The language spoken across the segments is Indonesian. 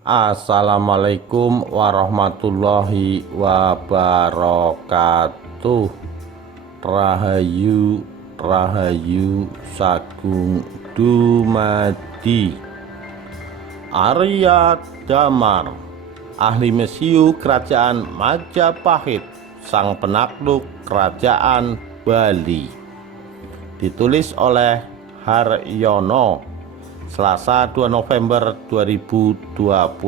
Assalamualaikum warahmatullahi wabarakatuh. Rahayu Rahayu Sagung Dumadi. Arya Damar, ahli mesiu kerajaan Majapahit, sang penakluk kerajaan Bali. Ditulis oleh Haryono, Selasa 2 November 2021.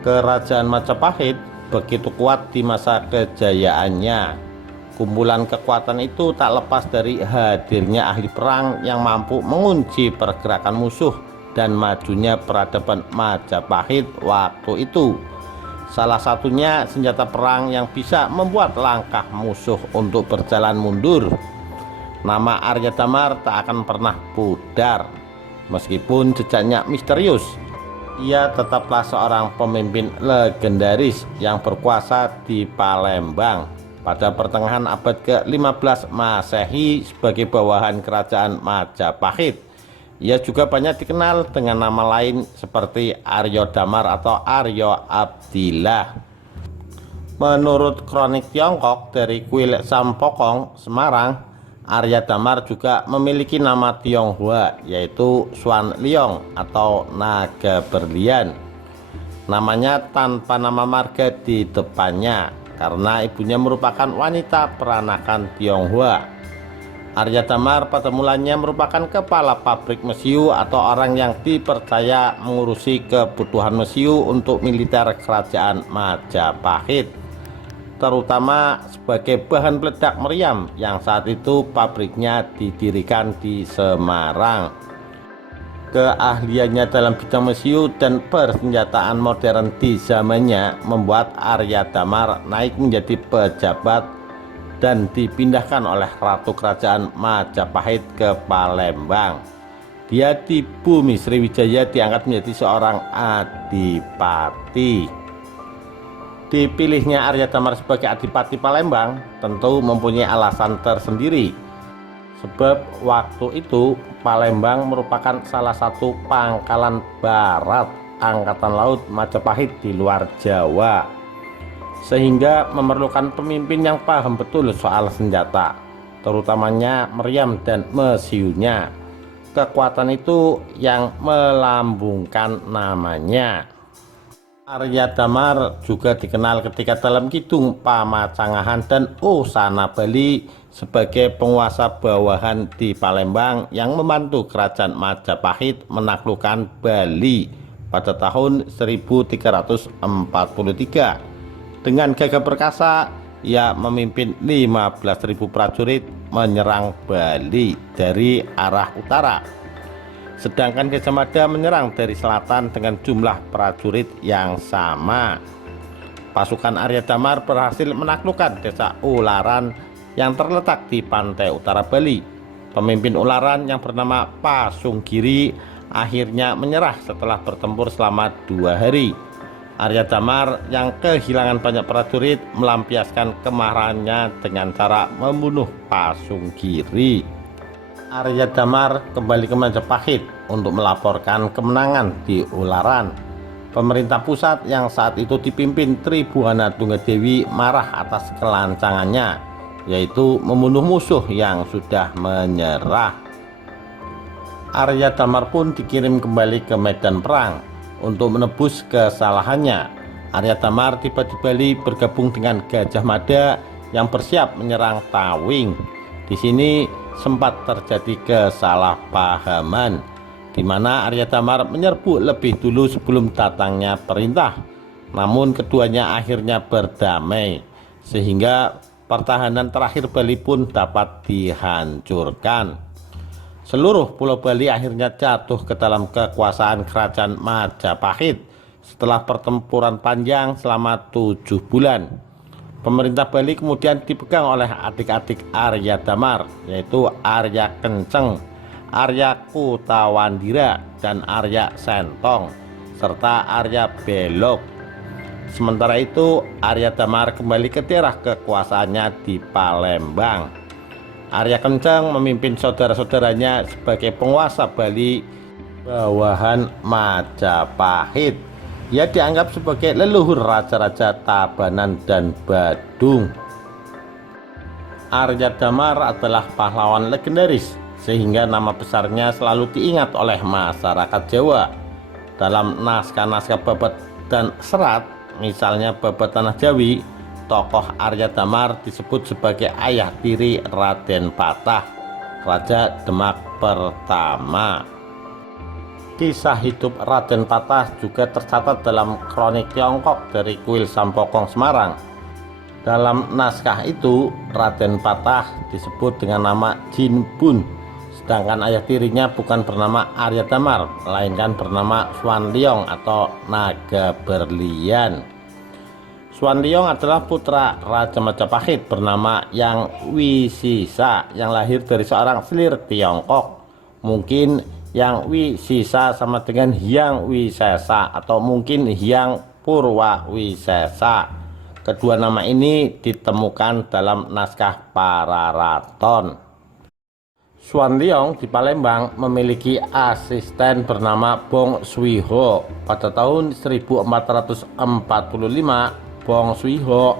Kerajaan Majapahit begitu kuat di masa kejayaannya. Kumpulan kekuatan itu tak lepas dari hadirnya ahli perang yang mampu mengunci pergerakan musuh dan majunya peradaban Majapahit waktu itu. Salah satunya senjata perang yang bisa membuat langkah musuh untuk berjalan mundur. Nama Arya Damar tak akan pernah pudar. Meskipun jejaknya misterius, ia tetaplah seorang pemimpin legendaris yang berkuasa di Palembang pada pertengahan abad ke-15 Masehi sebagai bawahan kerajaan Majapahit. Ia juga banyak dikenal dengan nama lain seperti Arya Damar atau Arya Abdillah. Menurut kronik Tiongkok dari Kuil Sampokong, Semarang, Arya Damar juga memiliki nama Tionghoa, yaitu Xuan Liong atau naga berlian. Namanya tanpa nama marga di depannya karena ibunya merupakan wanita peranakan Tionghoa. Arya Damar pada mulanya merupakan kepala pabrik mesiu atau orang yang dipercaya mengurusi kebutuhan mesiu untuk militer kerajaan Majapahit, terutama sebagai bahan peledak meriam yang saat itu pabriknya didirikan di Semarang. Keahliannya dalam bidang mesiu dan persenjataan modern di zamannya membuat Arya Damar naik menjadi pejabat dan dipindahkan oleh Ratu Kerajaan Majapahit ke Palembang. Dia di bumi Sriwijaya diangkat menjadi seorang adipati. Dipilihnya Arya Damar sebagai adipati Palembang tentu mempunyai alasan tersendiri. Sebab waktu itu Palembang merupakan salah satu pangkalan barat Angkatan Laut Majapahit di luar Jawa, sehingga memerlukan pemimpin yang paham betul soal senjata, terutamanya meriam dan mesiunya. Kekuatan itu yang melambungkan namanya. Arya Damar juga dikenal ketika dalam Kidung Pamacangahan dan Usana Bali sebagai penguasa bawahan di Palembang yang membantu kerajaan Majapahit menaklukkan Bali pada tahun 1343. Dengan gagah perkasa, ia memimpin 15.000 prajurit menyerang Bali dari arah utara. Sedangkan Gajah Mada menyerang dari selatan dengan jumlah prajurit yang sama. Pasukan Arya Damar berhasil menaklukkan desa Ularan yang terletak di pantai utara Bali. Pemimpin Ularan yang bernama Pasunggiri akhirnya menyerah setelah bertempur selama 2 hari. Arya Damar yang kehilangan banyak prajurit melampiaskan kemarahannya dengan cara membunuh Pasunggiri. Arya Damar kembali ke Majapahit untuk melaporkan kemenangan di Ularan. Pemerintah pusat yang saat itu dipimpin Tribhuwana Tunggadewi marah atas kelancangannya, yaitu membunuh musuh yang sudah menyerah. Arya Damar pun dikirim kembali ke medan perang untuk menebus kesalahannya. Arya Damar tiba di Bali bergabung dengan Gajah Mada yang bersiap menyerang Tawing. Di sini sempat terjadi kesalahpahaman, di mana Arya Damar menyerbu lebih dulu sebelum datangnya perintah. Namun keduanya akhirnya berdamai, sehingga pertahanan terakhir Bali pun dapat dihancurkan. Seluruh Pulau Bali akhirnya jatuh ke dalam kekuasaan kerajaan Majapahit setelah pertempuran panjang selama 7 bulan. Pemerintah Bali kemudian dipegang oleh adik-adik Arya Damar, yaitu Arya Kenceng, Arya Kutawandira, dan Arya Sentong, serta Arya Belok. Sementara itu, Arya Damar kembali ke daerah kekuasaannya di Palembang. Arya Kencang memimpin saudara-saudaranya sebagai penguasa Bali bawahan Majapahit. Ia dianggap sebagai leluhur raja-raja Tabanan dan Badung. Arya Damar adalah pahlawan legendaris, sehingga nama besarnya selalu diingat oleh masyarakat Jawa. Dalam naskah-naskah babat dan serat, misalnya babat Tanah Jawi, tokoh Arya Damar disebut sebagai ayah tiri Raden Patah, Raja Demak pertama. Kisah hidup Raden Patah juga tercatat dalam kronik Tiongkok dari Kuil Sampokong Semarang. Dalam naskah itu, Raden Patah disebut dengan nama Jin Bun, sedangkan ayah tirinya bukan bernama Arya Damar, melainkan bernama Swan Leong atau Naga Berlian. Swan Leong adalah putra Raja Majapahit bernama Yang Wisisa yang lahir dari seorang selir Tiongkok. Mungkin Yang Wisisa sama dengan Hyang Wisesa atau mungkin Hyang Purwawisesa. Kedua nama ini ditemukan dalam naskah Pararaton. Swan Leong di Palembang memiliki asisten bernama Bong Swiho. Pada tahun 1445, Bong Swiho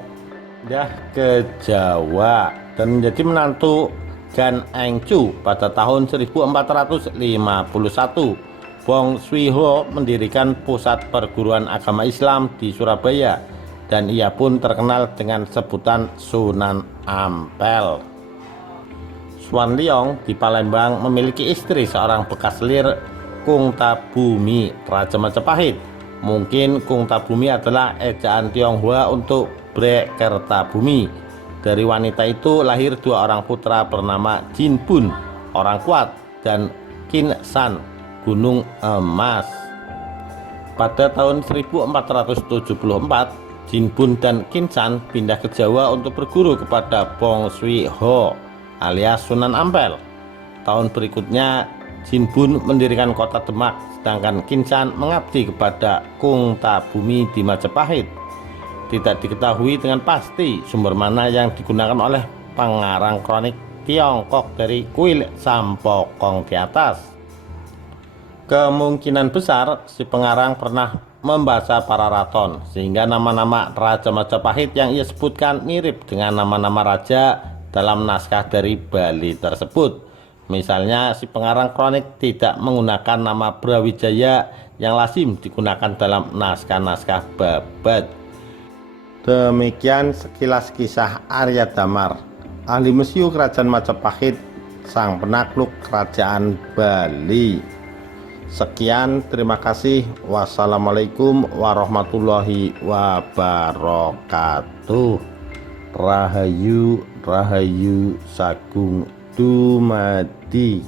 pindah ke Jawa dan menjadi menantu Gan Engcu. Pada tahun 1451, Bong Swiho mendirikan pusat perguruan agama Islam di Surabaya dan ia pun terkenal dengan sebutan Sunan Ampel. Swan Leong di Palembang memiliki istri seorang bekas selir Kung Tabumi, Raja Majapahit. Mungkin Kung Tabumi adalah ejaan Tionghoa untuk Bre Kertabumi. Dari wanita itu lahir dua orang putra bernama Jin Bun, orang kuat, dan Kin San, gunung emas. Pada tahun 1474, Jin Bun dan Kin San pindah ke Jawa untuk berguru kepada Bong Swiho alias Sunan Ampel. Tahun berikutnya, Jin Bun mendirikan kota Demak, sedangkan Kin San mengabdi kepada Kung Tabumi di Majapahit. Tidak diketahui dengan pasti sumber mana yang digunakan oleh pengarang kronik Tiongkok dari Kuil Sampokong di atas. Kemungkinan besar si pengarang pernah membaca Pararaton, sehingga nama-nama Raja Majapahit yang ia sebutkan mirip dengan nama-nama raja dalam naskah dari Bali tersebut. Misalnya, si pengarang kronik tidak menggunakan nama Brawijaya yang lazim digunakan dalam naskah-naskah babat. Demikian sekilas kisah Arya Damar, ahli mesiu Kerajaan Majapahit, sang penakluk Kerajaan Bali. Sekian, terima kasih. Wassalamualaikum warahmatullahi wabarakatuh. Rahayu, Rahayu Sagung Dumadi.